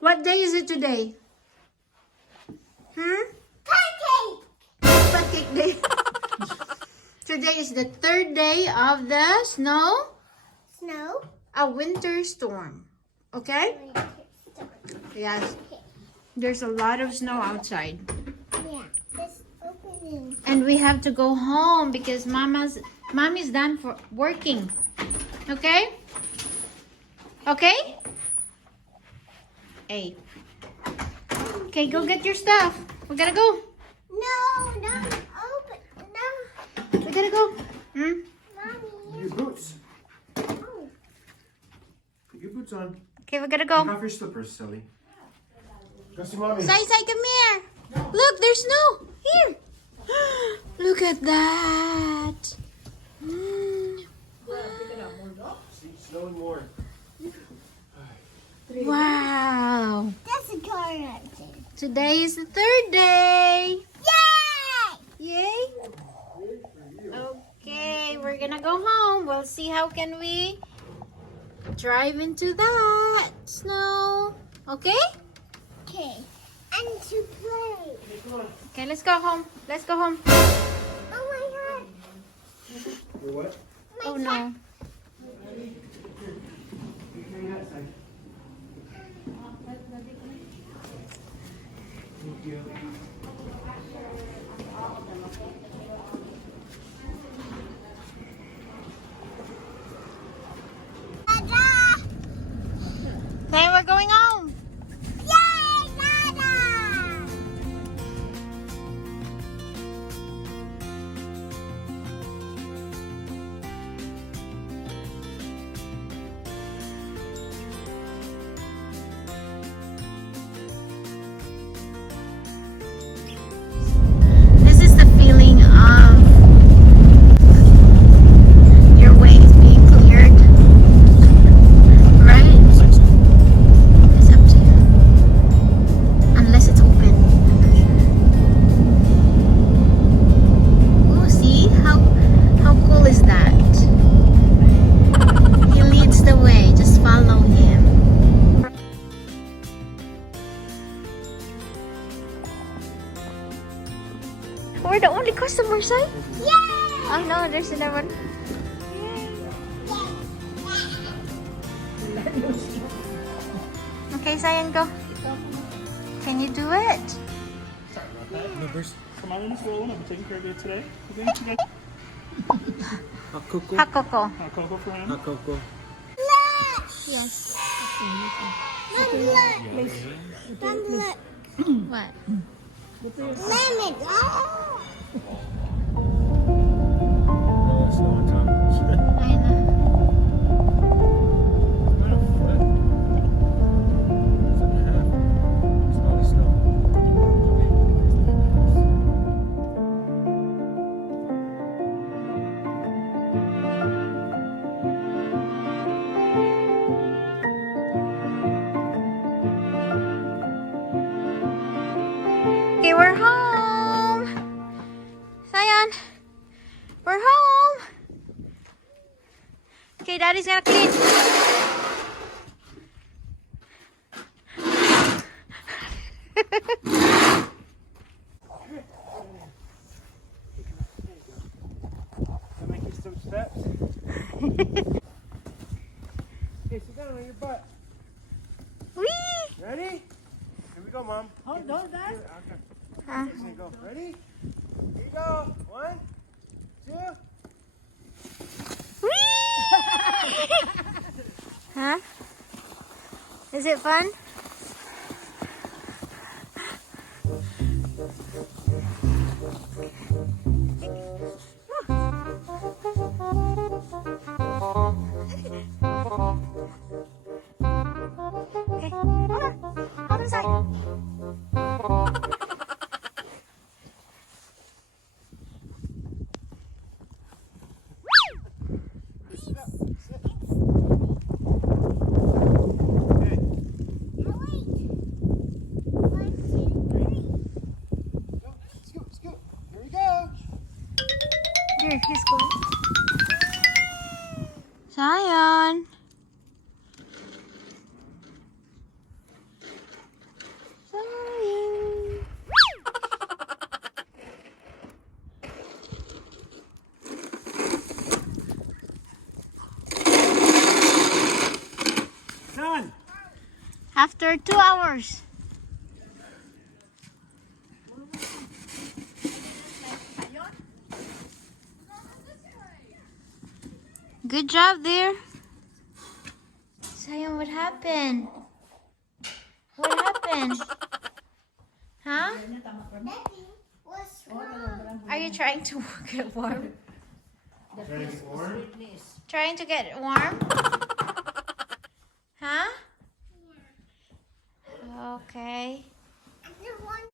What day is it today? Pancake! Pancake day. Today is the third day of the snow. Snow. A winter storm. Okay? Yes. There's a lot of snow outside. Yeah, this opening. And we have to go home because mommy's done for working. Okay? Okay? Hey. Okay, go get your stuff. We gotta go. No, not open. No. We gotta go. Mommy. Your boots. Oh. Put your boots on. Okay, we gotta Take go. off your slippers, silly. Go see mommy. Sai, come here. Look, there's snow. Here. Look at that. See, snowing more. Wow. That's a car engine. Today is the third day. Yay! Yay. Okay, we're gonna go home. We'll see how can we drive into that snow. Okay? Okay. And to play. Okay, let's go home. Let's go home. Oh my god. Wait, what? Oh no. Thank you. Dada! Okay, we're going home. Yay, Dada! This is the feeling of your ways being cleared. Right? It's up to you. Unless it's open. Oh, see? How cool is that? He leads the way. Just follow him. We're the only customers, right? Yay! Oh no, there's another one. Okay, Sayan, go. Can you do it? Sorry about that. Numbers. Come on in this roll. I'll be taking care of it today. Okay, today. Hakoko. Hakoko. Cocoa for him. Hakoko. Yes. Mom, look. What? Lemon. Oh. Oh, snow on top. I know. About a foot. Foot and a half. It's a lot of snow. Okay, we're home. Sayan, we're home. Okay, Daddy's gonna clean. I'll make you some steps. Okay, sit down on your butt. Whee! Ready? Here we go, Mom. Oh, don't that. Okay. Huh? Here you go. Ready? Here you go. 1, 2. Huh? Is it fun? Okay, hold on side. Sit up. Sit. Oh, Okay. wait. 1, 2, 3. Go. Scoot, scoot. Here we go. Here, he's going. Zion. After 2 hours. Good job there. Zion, what happened? What happened? Huh? Daddy, what's wrong? Are you trying to get warm? Ready for it? Trying to get warm? Huh? Okay. I just want